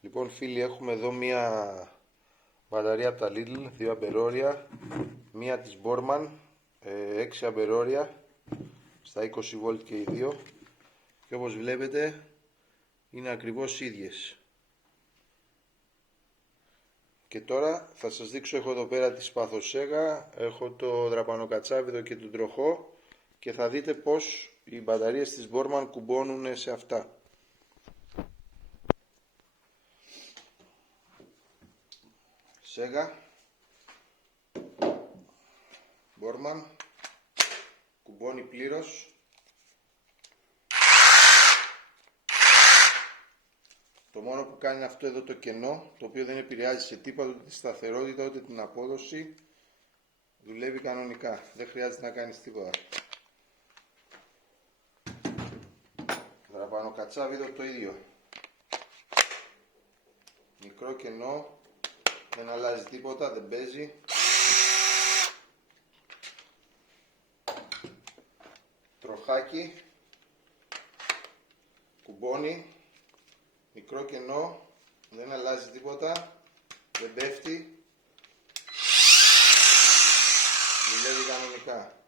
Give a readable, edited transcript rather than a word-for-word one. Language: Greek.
Λοιπόν φίλοι, έχουμε εδώ μία μπαταρία από τα Lidl, 2 αμπερόρια, μία της Borman, 6 αμπερόρια, στα 20V και οι δύο, και όπως βλέπετε είναι ακριβώς ίδιες. Και τώρα θα σας δείξω, έχω εδώ πέρα τη σπαθοσέγα, έχω το δραπανοκατσάβιδο και τον τροχό και θα δείτε πως οι μπαταρίες της Borman κουμπώνουν σε αυτά. Σέγα, Borman, κουμπώνει πλήρως. Το μόνο που κάνει είναι αυτό εδώ το κενό, το οποίο δεν επηρεάζει σε τίποτα ούτε τη σταθερότητα ούτε την απόδοση. Δουλεύει κανονικά, δεν χρειάζεται να κάνεις τίποτα. Δραπανοκατσάβιδο το ίδιο. Μικρό κενό, δεν αλλάζει τίποτα, δεν παίζει. Τροχάκι, κουμπώνει, μικρό κενό, δεν αλλάζει τίποτα, δεν πέφτει, δουλεύει κανονικά.